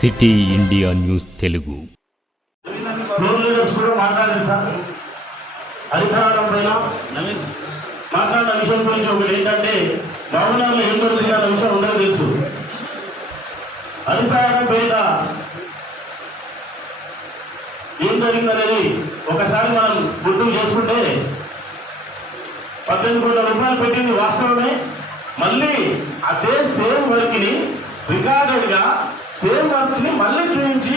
City India news Telugu. మాట్లాడాలి sir. Harithaharam పైన మాట్లాడిన విషయం గురించి ఒకటి ఏంటంటే భవనాల్లో ఏం జరుగుతుంది అన్న విషయం ఉండదు తెలుసు. హరితహారం పైన ఏం జరిగిందనేది ఒకసారి మనం గుర్తుకు చేసుకుంటే 18 కోట్ల రూపాయలు పెట్టింది వాస్తవమే. మళ్ళీ అదే సేమ్ వర్క్ని రికార్డెడ్గా సేమ్ వర్క్స్ని మళ్ళీ చూపించి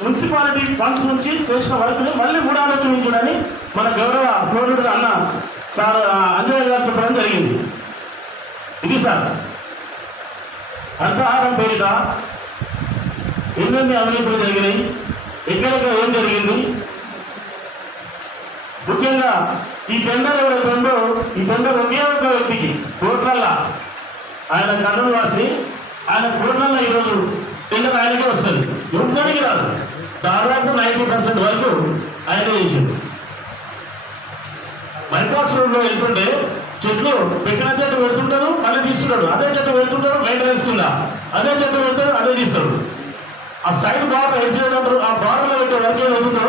మున్సిపాలిటీ ఫండ్స్ నుంచి చేసిన వర్క్ని మళ్ళీ కూడా చూపించడని మన గౌరవ కోరుడు అన్న సార్ అంజయ్య గారు చెప్పడం జరిగింది. ఇది సార్ అల్పాహారం పేరిట ఎన్నెన్ని అవినీతులు జరిగినాయి, ఎక్కడెక్కడ ఏం జరిగింది. ముఖ్యంగా ఈ టెండర్ ఎవరైతే ఉందో ఈ టెండర్ ఒకే ఒక వ్యక్తికి కోట్లల్లా, ఆయన కర్నూలు వాసి, ఆయన కోట్లల్లో ఈరోజు టెండర్ ఆయనకే వస్తుంది, ఎవరికి రాదు. దాదాపు 90% వరకు ఆయనే చేసింది. బైపాస్ రోడ్లో వెళ్తుంటే చెట్లు పెట్టిన చెట్టు పెడుతుంటారు, మళ్ళీ తీస్తున్నాడు, అదే చెట్టు పెడుతుంటారు, మెయింటెనెన్స్ కింద అదే చెట్టు పెడతారు, అదే తీస్తాడు. ఆ సైడ్ బార్డర్ హెడ్ చేయడం, ఆ బార్డర్లో పెట్టే వర్క్ ఏదో ఉంటుందో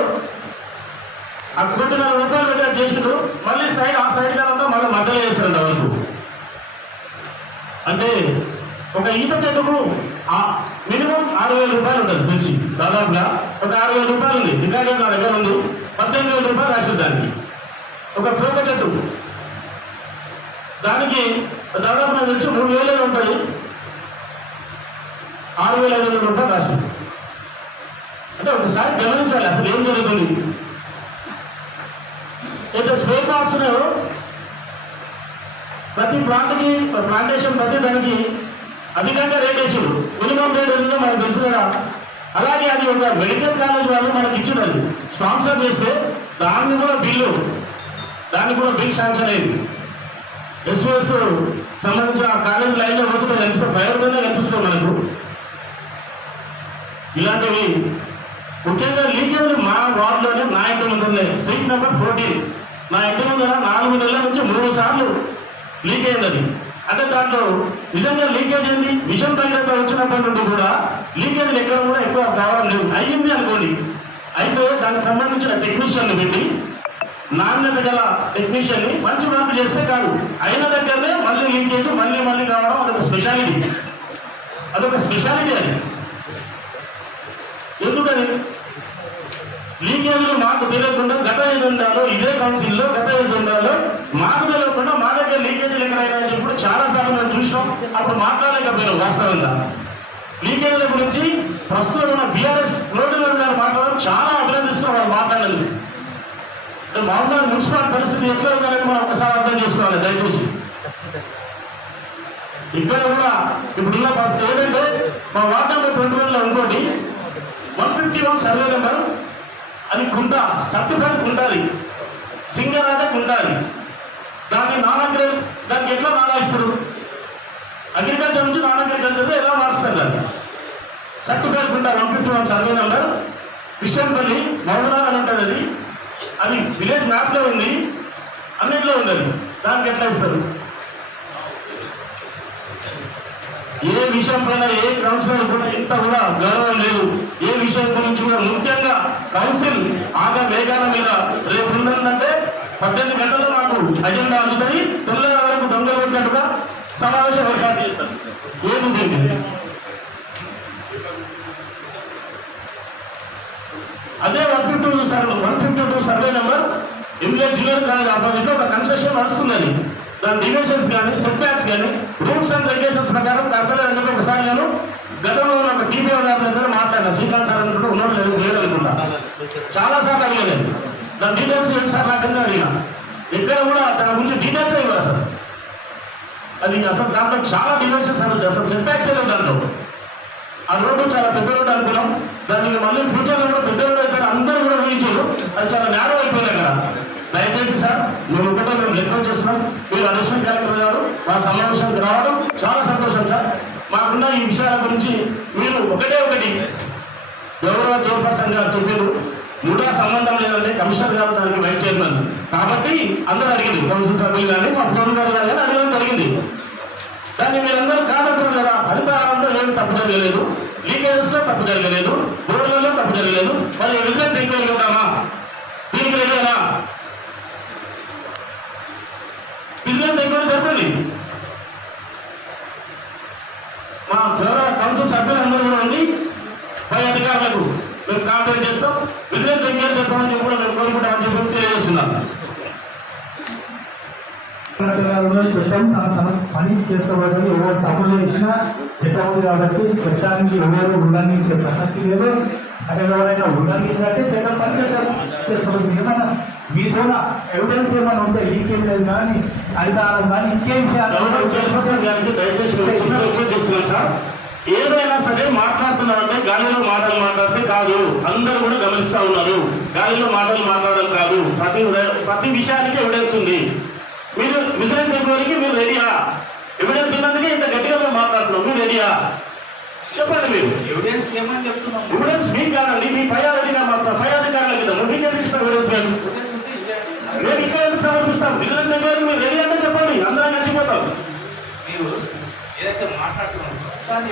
ఆ 1,40,000 రూపాయలు పెట్టే చేసిండు, మళ్ళీ సైడ్ ఆ సైడ్ కాలంలో మళ్ళీ మధ్యలో చేస్తారంట వరకు. అంటే ఒక ఈత చెట్టుకు మినిమం 6,000 రూపాయలు ఉంటుంది పెంచి, దాదాపుగా ఒక 6,000 రూపాయలు ఉంది. రికార్డు నా దగ్గర ఉంది. 18,000 రూపాయలు రాసింది దానికి. ఒక పూక చెట్టు దానికి దాదాపు నాకు తెలిసి 3,000 ఉంటుంది, 6,500 రూపాయలు రాసింది. అంటే ఒకసారి గమనించాలి అసలు ఏం జరుగుతుంది. అయితే స్పేర్ పార్ట్స్ ప్రతి ప్లాంట్కి ప్లాంటేషన్ ప్రతి దానికి అధికంగా రేట్ వేసాడు. మినిమం రేట్ ఏదో మనకు తెలుసు కదా. అలాగే అది ఒక మెడికల్ కాలేజ్ వాళ్ళు మనకి ఇచ్చినది స్పాన్సర్ చేస్తే దాన్ని కూడా బిల్ శాంక్షన్ అయింది. ఎస్ఓఎస్ సంబంధించిన కాలేజ్ లైన్లో పోతుంటే కనిపిస్తుంది, ఫైర్గానే కనిపిస్తుంది మనకు. ఇలాంటివి ముఖ్యంగా లీకేజ్లు మా వార్డులోనే నా ఇంటి ముందు ఉన్నాయి. స్ట్రీట్ నెంబర్ 14 నా ఇంటి ముందు 4 నెలల నుంచి 3 సార్లు లీక్ అయింది. అది అంటే దాంట్లో నిజంగా లీకేజ్ ఏంది, విషం తగినంత వచ్చినప్పటి నుండి కూడా లీకేజ్లు ఎక్కడ కూడా ఎక్కువ కావడం లేదు. అయ్యింది అనుకోండి, అయితే దానికి సంబంధించిన టెక్నీషియన్లు పెట్టి నాణ్యత గల టెక్నీషియన్ని మంచి వర్క్ చేస్తే కాదు, అయిన దగ్గరనే మళ్ళీ లీకేజ్ మళ్ళీ కావడం అదొక స్పెషాలిటీ. అది ఎందుకని లీకేజ్లు మాకు తెలియకుండా గత ఎజెండాలో ఇదే కౌన్సిల్లో మాకు తెలియకుండా మా దగ్గర లీకేజీలు ఎక్కడైనా అని చెప్పి చాలాసార్లు మేము చూసాం. అప్పుడు మాట్లాడలేకపోయినాం. వాస్తవంగా లీకేజీల గురించి ప్రస్తుతం ఉన్న బీఆర్ఎస్ రోడ్డు గారు మాట్లాడడం చాలా అభినందిస్తున్నాం. వాళ్ళు మాట్లాడాలి. మామూలుగా మున్సిపల్ పరిస్థితి ఎట్లా ఉందనేది మనం ఒకసారి అర్థం చేసుకోవాలి దయచేసి. ఇక్కడ కూడా ఇప్పుడున్న పరిస్థితి ఏంటంటే మా వార్డు నెంబర్ 21లో ఇంకోటి 151 సర్వే నెంబర్, అది కుంట సర్టిఫైడ్ కుంటాది, సింగరాజే కుంటాది. దానికి ఎట్లా నారాయిస్తారు? అగ్రికల్చర్ నుంచి నాన్ అగ్రికల్చర్ ఎలా మారుస్తారు? దాన్ని సర్టిఫైడ్ కుంట 151 సర్వే నెంబర్, క్రిస్టియన్పల్లి మౌలార్ అని ఉంటుంది. అది విలేజ్ మ్యాప్లో ఉంది, అన్నింటిలో ఉంది. దానికి ఎట్లా ఇస్తారు? ఏ విషయం పైన ఏ కౌన్సిలర్ కూడా ఇంత కూడా గౌరవం లేదు. ఏ విషయం గురించి కూడా ముఖ్యంగా కౌన్సిల్ వేగాల మీద రేపు ఉందంటే 18 గంటల్లో మాకు అజెండా అందుతుంది. తెల్లవారి వరకు దొంగలు కొట్టినట్టుగా సమావేశం ఏర్పాటు చేస్తారు. ఏమి దీనికి అదే 152 survey number MA junior college ఆపోజిట్లో ఒక కన్స్ట్రక్షన్ నడుస్తున్నది. దాని డివిజన్స్ కానీ సెట్ బ్యాక్స్ కానీ రూల్స్ అండ్ రెగ్యులేషన్స్ ప్రకారం కడతలేదని ఒకసారి నేను గతంలో ఒక టీపీ గారి దగ్గర మాట్లాడినా. శ్రీకాంత్ సార్ అనుకుంటూ ఉన్నాడు, లేదనుకుంటా. చాలాసార్లు అడిగాను. దాని డీటెయిల్స్ ఏంటి సార్ నాకు అడిగినా. ఎక్కడ కూడా దాని గురించి డీటెయిల్స్ ఇవ్వాలి సార్. అది అసలు దాంట్లో చాలా డివిజన్స్ అసలు సెట్ బ్యాక్స్ లేదు దాంట్లో. ఆ రోడ్డు చాలా పెద్ద రోడ్డు అనుకున్నాం. దానికి మళ్ళీ ఫ్యూచర్లో కూడా పెద్ద రోడ్డు అయితే అందరూ కూడా ఊహించారు. అది చాలా నేరో అయిపోయినాయి కదా. దయచేసి సార్ మేము రిక్వెస్ట్ చేస్తున్నాం, మీరు అడిషనల్ కలెక్టర్ గారు మా సమావేశానికి రావడం చాలా సంతోషం సార్. మాకున్న ఈ విషయాల గురించి మీరు ఒకటి గౌరవ చైర్పర్సన్ గారు చెప్పారు, ముఠా సంబంధం లేదంటే కమిషనర్ గారు దానికి వైస్ చైర్మన్ కాబట్టి అందరూ అడిగింది. కౌన్సిల్ సభ్యులు కానీ మా ఫ్లోర్ గారు కానీ అడగడం జరిగింది. దాన్ని మీరందరూ కాదంటారు కదా. హరితహారంలో ఏం తప్పు జరగలేదు, లీకేజెస్ లో తప్పు జరగలేదు, బోర్లలో తప్పు జరగలేదు. మరి విజిలెన్స్ ఎంక్వైరీ వెళ్దామా? దీనికి రెడీనా? విజిలెన్స్ ఎంక్వైరీ చెప్పండి. మా గౌరవ కౌన్సిల్ సభ్యులందరూ కూడా ఉండి పై అధికారులకు మేము కాంప్లైంట్ చేస్తాం. విజిలెన్స్ ఎంక్వైరీ చెప్పమని చెప్పి కూడా మేము కోరుకుంటామని చెప్పి తెలియజేస్తున్నాం. చట్టం తన పని చేసుకోవడానికి ఎవరు తప్పులు చేసినా చట్టం ఉంది కాబట్టి చట్టానికి ఎవరు ఉల్లంఘించే ప్రసక్తి లేదు. అదే ఎవరైనా ఉల్లంఘించాలంటే చట్టం పని చేసుకోవచ్చు. ఏమైనా మీతో ఎవిడెన్స్ ఏమైనా ఉంటే లీకేజ్ లేదు కానీ అధికారం కానీ ఇంకే విషయాలు దయచేసి చేస్తున్నాం సార్. ఏదైనా సరే మాట్లాడుతున్నారంటే గాలిలో మాటలు మాట్లాడితే కాదు, అందరూ కూడా గమనిస్తా ఉన్నారు. గాలిలో మాటలు మాట్లాడడం కాదు, ప్రతి విషయానికి ఎవిడెన్స్ ఉంది. మీరు విజిలెన్స్ ఎంక్వైరీకి మీరు రెడీయా? ఎవిడెన్స్ ఉన్నందుకే ఇంత గట్టిగా మేము మాట్లాడుతున్నాం. మీరు రెడీయా చెప్పండి. మీరు ఎవిడెన్స్ ఏమని చెప్తున్నాం? ఎవిడెన్స్ మీకు కాదండి, మీ పై అధికారులకు ఇద్దాం. మీకు ఎందుకు ఇస్తాం ఎవిడెన్స్? మేము ఇక్కడ ఎందుకు సమర్పిస్తాం? విజిలెన్స్ ఎంక్వైరీ మీరు రెడీ అంటే చెప్పండి, అందరం నచ్చిపోతాం. మీరు ఏదైతే మాట్లాడుతున్నాం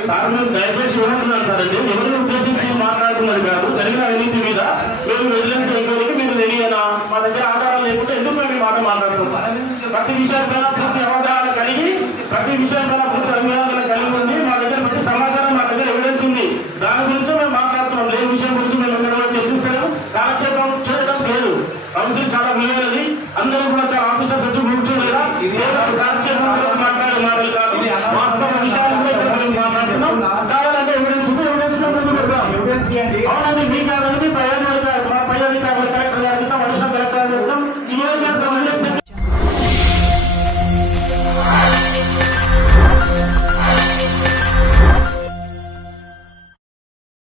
సార్ మేము దయచేసి ఏమంటున్నాను సార్ అంటే ఎవరిని ఉద్దేశించి మాట్లాడుతున్నది కాదు. జరిగిన అవినీతి మీద మేము విజిలెన్స్ ఎంక్వైరీకి మీరు రెడీ అయినా మా దగ్గర ఆధారాలు లేకపోతే ఎందుకు మేము ఈ మాట మాట్లాడుతున్నాం? ప్రతి విషయంపైన పూర్తి అవగాహన కలిగి ప్రతి విషయంపైన పూర్తి అవగాహన కలిగి ఉంది. మా దగ్గర ప్రతి సమాచారం మా దగ్గర ఎవిడెన్స్ ఉంది. దాని గురించి మేము మాట్లాడుతున్నాం. లేని విషయం గురించి మేము ఎక్కడ చర్చిస్తాము. కాలక్షేపం చేయడం లేదు. కౌన్సిల్ చాలా విలువైనది. అందరూ కూడా చాలా ఆఫీసర్స్ వచ్చి కూర్చోలేదా కాలక్షేపం మాట్లాడే మాటలు కాదు. వాస్తవ విషయాలు కూడా ఇక్కడ మేము మాట్లాడుతున్నాం. కావాలంటే ఎవిడెన్స్ ఉంది, ఎవిడెన్స్ ముందు పెడతాం. అవునండి.